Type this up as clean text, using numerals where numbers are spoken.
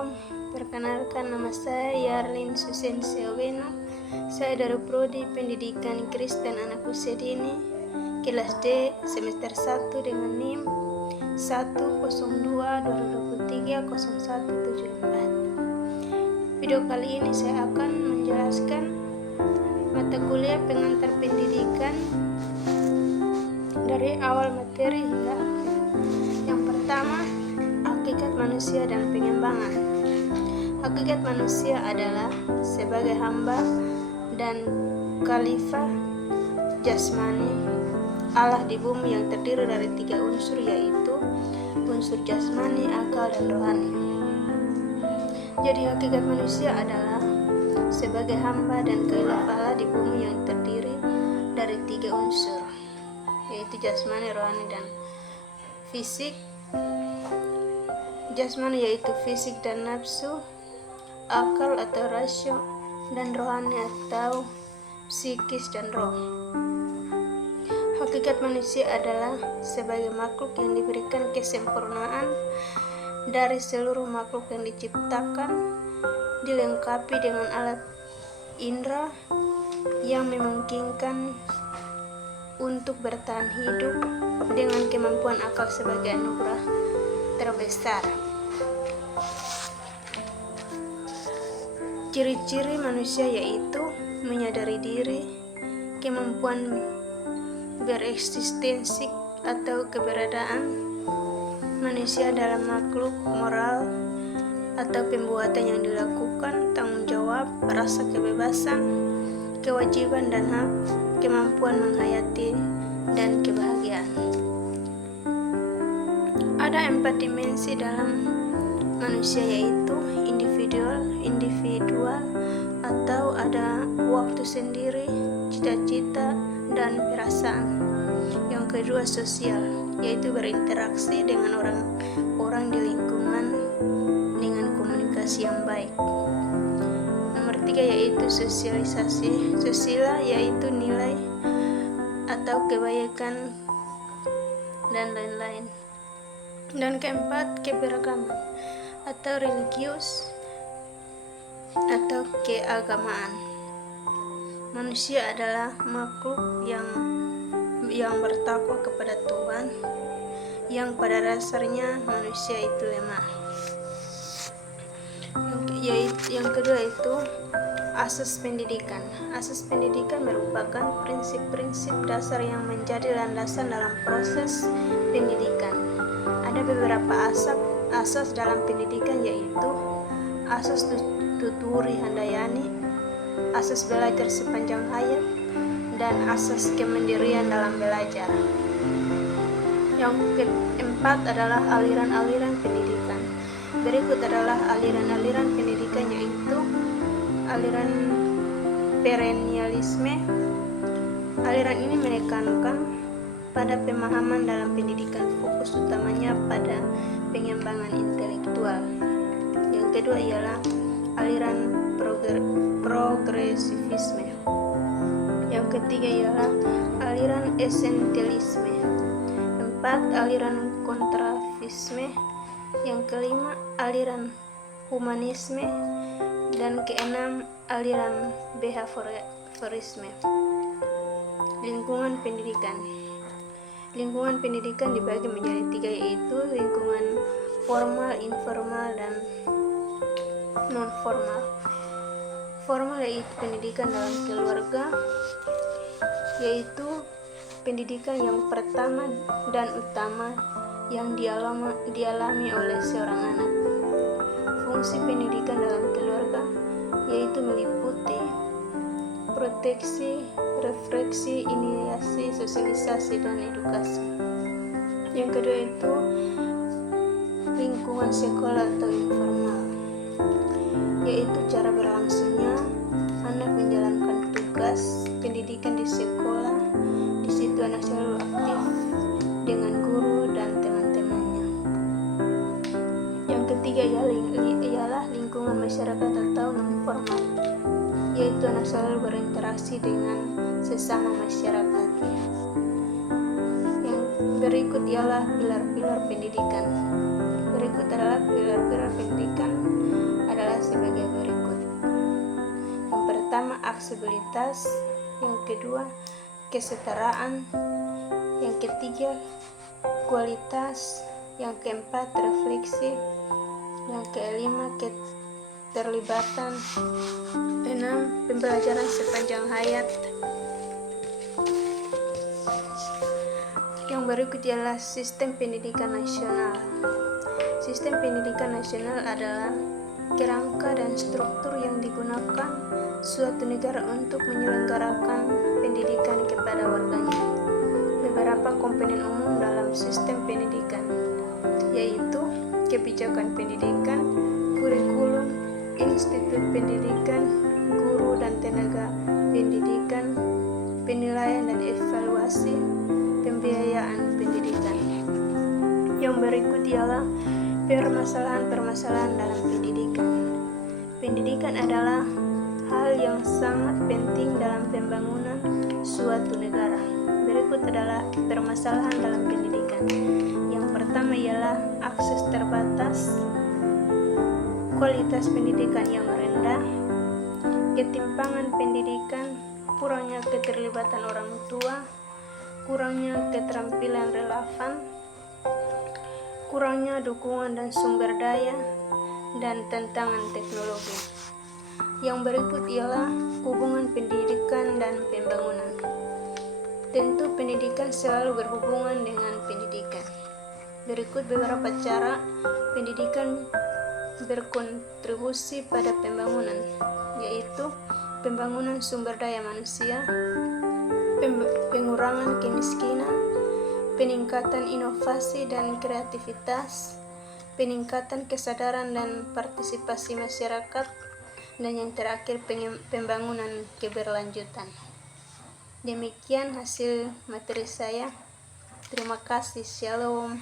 Assalamualaikum. Perkenalkan, nama saya Yarlin Susen Seoweno. Saya dari Prodi Pendidikan Kristen Anak Usia Dini, kelas D, semester 1 dengan NIM 102-2023-0174. Video kali ini saya akan menjelaskan mata kuliah pengantar pendidikan dari awal materi hingga akhir. Yang pertama, hakikat manusia dan pengembangan. Hakikat manusia adalah sebagai hamba dan khalifah jasmani Allah di bumi yang terdiri dari 3 unsur, yaitu unsur jasmani, akal, dan rohani. Jadi hakikat manusia adalah sebagai hamba dan khalifah Allah di bumi yang terdiri dari 3 unsur, yaitu jasmani, rohani, dan fisik. Jasmani yaitu fisik dan nafsu, akal atau rasio, dan rohani atau psikis dan roh. Hakikat manusia adalah sebagai makhluk yang diberikan kesempurnaan dari seluruh makhluk yang diciptakan, dilengkapi dengan alat indera yang memungkinkan untuk bertahan hidup dengan kemampuan akal sebagai anugerah terbesar. Ciri-ciri manusia yaitu menyadari diri, kemampuan bereksistensi atau keberadaan manusia dalam makhluk, moral atau perbuatan yang dilakukan, tanggung jawab, rasa kebebasan, kewajiban dan hak, kemampuan menghayati, dan kebahagiaan. Ada 4 dimensi dalam manusia, yaitu individual atau ada waktu sendiri, cita-cita, dan perasaan. Yang kedua, sosial, yaitu berinteraksi dengan orang-orang di lingkungan dengan komunikasi yang baik. Nomor 3 yaitu sosialisasi. Sosial yaitu nilai atau kebaikan dan lain-lain. Dan keempat, keberagaman atau religius atau keagamaan. Manusia adalah makhluk yang bertakwa kepada Tuhan, yang pada dasarnya manusia itu lemah. Yang kedua itu asas pendidikan. Asas pendidikan merupakan prinsip-prinsip dasar yang menjadi landasan dalam proses pendidikan. Ada beberapa asas dalam pendidikan, yaitu asas tuturi handayani, asas belajar sepanjang hayat, dan asas kemandirian dalam belajar. Yang keempat adalah aliran-aliran pendidikan. Berikut adalah aliran-aliran pendidikan, yaitu aliran perennialisme. Aliran ini menekankan pada pemahaman dalam pendidikan, fokus utamanya pada pengembangan intelektual. Yang kedua ialah aliran progresivisme. Yang ketiga ialah aliran esensialisme. 4, aliran kontrafisme. Yang kelima, aliran humanisme. Dan keenam, aliran behaviorisme. Lingkungan pendidikan. Lingkungan pendidikan dibagi menjadi 3, yaitu lingkungan formal, informal, dan non-formal. Formal yaitu pendidikan dalam keluarga, yaitu pendidikan yang pertama dan utama yang dialami oleh seorang anak. Fungsi pendidikan dalam keluarga yaitu meliputi proteksi, refleksi, inisiasi, sosialisasi, dan edukasi. Yang kedua itu lingkungan sekolah atau informal, yaitu cara berlangsungnya anak menjalankan tugas pendidikan di sekolah. Di situ anak selalu aktif dengan guru dan teman-temannya. Yang ketiga ialah lingkungan masyarakat atau non-formal, yaitu anak selalu berinteraksi dengan sesama masyarakat. Yang berikut ialah pilar-pilar pendidikan. Berikut adalah pilar-pilar pendidikan aksesibilitas, yang kedua kesetaraan, yang ketiga kualitas, yang keempat refleksi, yang kelima keterlibatan, 6 pembelajaran sepanjang hayat. Yang berikut ialah sistem pendidikan nasional. Sistem pendidikan nasional adalah kerangka dan struktur yang digunakan suatu negara untuk menyelenggarakan pendidikan kepada warganya. Beberapa komponen umum dalam sistem pendidikan yaitu kebijakan pendidikan, kurikulum, institut pendidikan, guru dan tenaga pendidikan, penilaian dan evaluasi, pembiayaan pendidikan. Yang berikut ialah permasalahan-permasalahan dalam pendidikan. Pendidikan adalah hal yang sangat penting dalam pembangunan suatu negara. Berikut adalah permasalahan dalam pendidikan. Yang pertama ialah akses terbatas, kualitas pendidikan yang rendah, ketimpangan pendidikan, kurangnya keterlibatan orang tua, kurangnya keterampilan relevan, kurangnya dukungan dan sumber daya, dan tantangan teknologi. Yang berikut ialah hubungan pendidikan dan pembangunan. Tentu pendidikan selalu berhubungan dengan pendidikan. Berikut beberapa cara pendidikan berkontribusi pada pembangunan, yaitu pembangunan sumber daya manusia, pengurangan kemiskinan, peningkatan inovasi dan kreativitas, peningkatan kesadaran dan partisipasi masyarakat, dan yang terakhir pembangunan keberlanjutan. Demikian hasil materi saya. Terima kasih. Shalom.